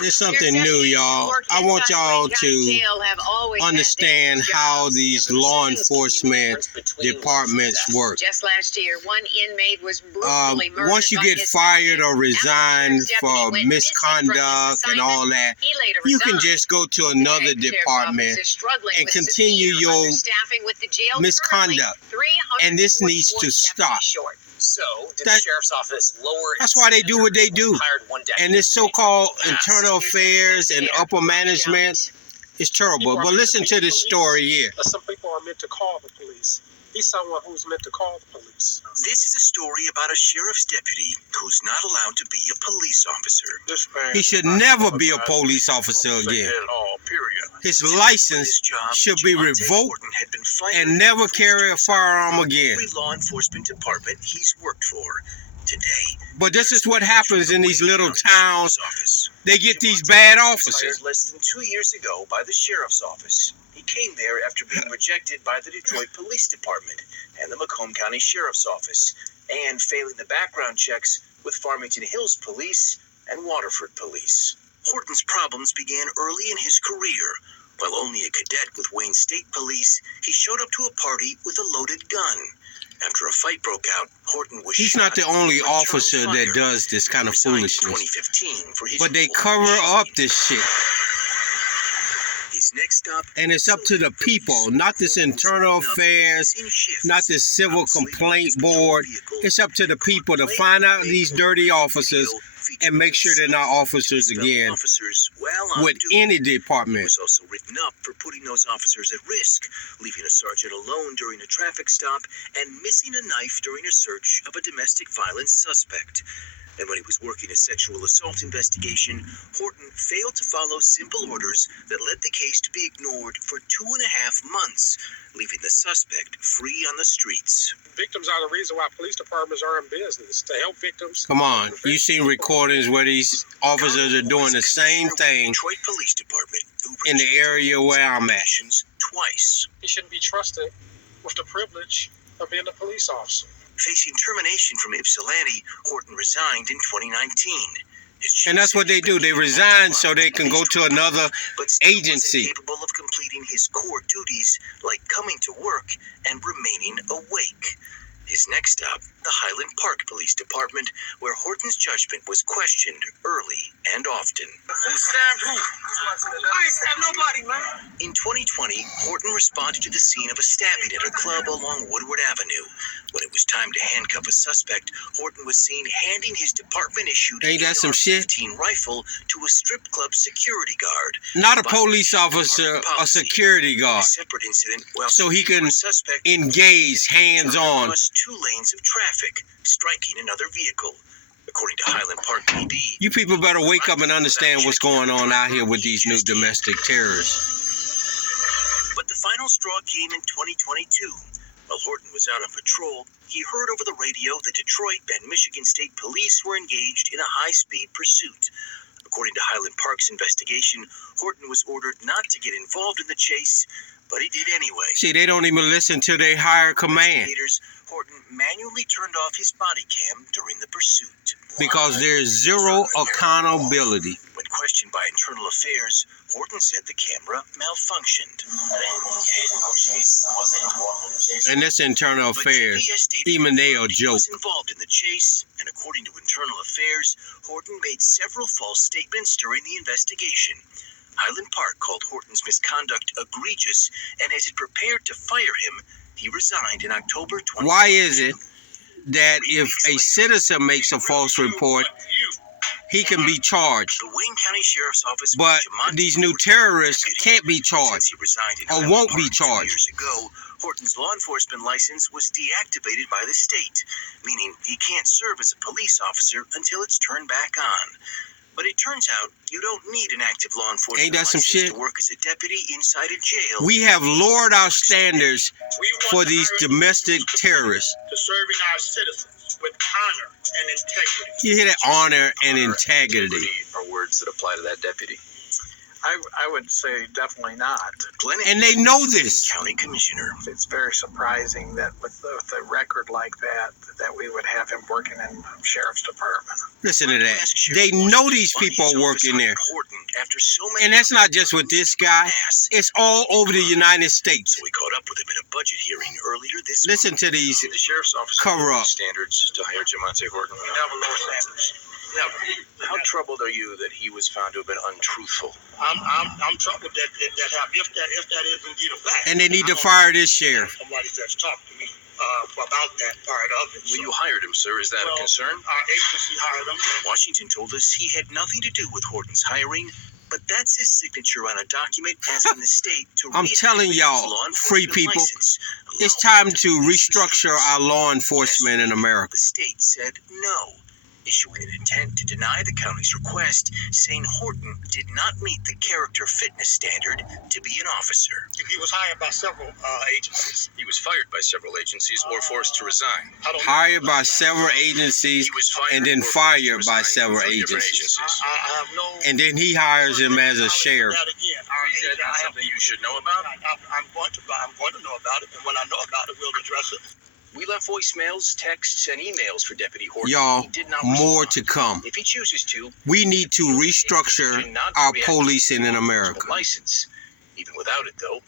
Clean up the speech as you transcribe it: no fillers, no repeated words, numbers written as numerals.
There's something new, y'all. I want y'all to understand how these law enforcement departments work. Just last year, one inmate was brutally murdered. Once you get fired or resigned for misconduct and all that, you can just go to another department and continue your misconduct. And this needs to stop. So, did the sheriff's office lower? That's why they do what they do. And this so-called internal affairs and upper management is terrible. But listen to this story here. Some people are meant to call the police. He's someone who's meant to call the police. This is a story about a sheriff's deputy who's not allowed to be a police officer. He should never be a police officer again. His license should be revoked and never carry a firearm again. Every law enforcement department he's worked for. Today, but this is what happens in these little towns. They get these bad officers. Less than 2 years ago by the sheriff's office. He came there after being rejected by the Detroit Police Department and the Macomb County Sheriff's Office, and failing the background checks with Farmington Hills Police and Waterford Police. Horton's problems began early in his career. While only a cadet with Wayne State Police, he showed up to a party with a loaded gun. After a fight broke out, Horton was He's not the only officer that does this kind of foolishness. 2015 for his but they cover up this shit. His next stop, and it's up to the people, not this internal affairs, not this civil complaint board. It's up to the people to find out these dirty officers and make sure they're not officers again with any department. He was also written up for putting those officers at risk, leaving a sergeant alone during a traffic stop and missing a knife during a search of a domestic violence suspect. And when he was working a sexual assault investigation, Horton failed to follow simple orders that led the case to be ignored for 2.5 months, leaving the suspect free on the streets. Victims are the reason why police departments are in business, to help victims. Come on, you seen recordings where these officers are doing the same thing Detroit Police Department in the area where I'm at. Twice. He shouldn't be trusted with the privilege of being a police officer. Facing termination from Ypsilanti, Horton resigned in 2019. And that's what they do. They resign so they can go to another agency. Capable of completing his core duties like coming to work and remaining awake. His next stop, the Highland Park Police Department, where Horton's judgment was questioned early and often. Who stabbed who? I ain't stabbed nobody, man. In 2020, Horton responded to the scene of a stabbing at a club along Woodward Avenue. When it was time to handcuff a suspect, Horton was seen handing his department-issued AR-15 rifle to a strip club security guard. Not a police officer, a security guard. A separate incident, so he can engage hands-on. 2 lanes of traffic, striking another vehicle. According to Highland Park PD, you people better wake up and understand what's going on out here with these new domestic terrorists. But the final straw came in 2022. While Horton was out on patrol, he heard over the radio that Detroit and Michigan State Police were engaged in a high-speed pursuit. According to Highland Park's investigation, Horton was ordered not to get involved in the chase, but he did anyway. See, they don't even listen to their higher command. Horton manually turned off his body cam during the pursuit. Because there's zero accountability. When questioned by Internal Affairs, Horton said the camera malfunctioned. And this Internal Affairs, even they are jokes. He was involved in the chase, and according to Internal Affairs, Horton made several false statements during the investigation. Highland Park called Horton's misconduct egregious, and as it prepared to fire him, he resigned in October 2020. Why is it that if a citizen makes a false report, he can be charged, the Wayne County Sheriff's Office, but these new terrorists can't be charged or won't be charged? 2 years ago, Horton's law enforcement license was deactivated by the state, meaning he can't serve as a police officer until it's turned back on. But it turns out you don't need an active law enforcement license to work as a deputy inside a jail. We have lowered our standards for these domestic terrorists. To serving our citizens with honor and integrity. You hear that? Honor and integrity Are words that apply to that deputy. I would say definitely not. Glenn And they know this. County Commissioner. It's very surprising that with a record like that we would have him working in the sheriff's department. Listen to that. They know these people are working there. And that's not just with this guy. It's all over the United States. So we caught up with him at a budget hearing earlier this Listen month. to these The sheriff's office cover up. standards to hire Jamonte Horton. We never lower standards. Never. How troubled are you that he was found to have been untruthful? I'm troubled that if that is indeed a fact. And they need to fire this sheriff. Somebody that's talked to me about that part of it. Well, you hired him, sir. Is that a concern? Our agency hired him. Washington told us he had nothing to do with Horton's hiring, but that's his signature on a document asking the state to I'm telling y'all, free people, it's time to restructure our law enforcement in America. The state said no, issuing an intent to deny the county's request, saying Horton did not meet the character fitness standard to be an officer. He was hired by several agencies. He was fired by several agencies or forced to resign. Hired by several agencies He was fired and then or forced to fired by resign several from different agencies. I have no. And then he hires him as a sheriff. That again, Is that not something you should know about? I'm going to know about it, and when I know about it, we'll address it. We left voicemails, texts, and emails for Deputy Horton. Y'all, He did not more respond. to come. If he chooses to, We need to restructure our policing in America. license. Even without it, though,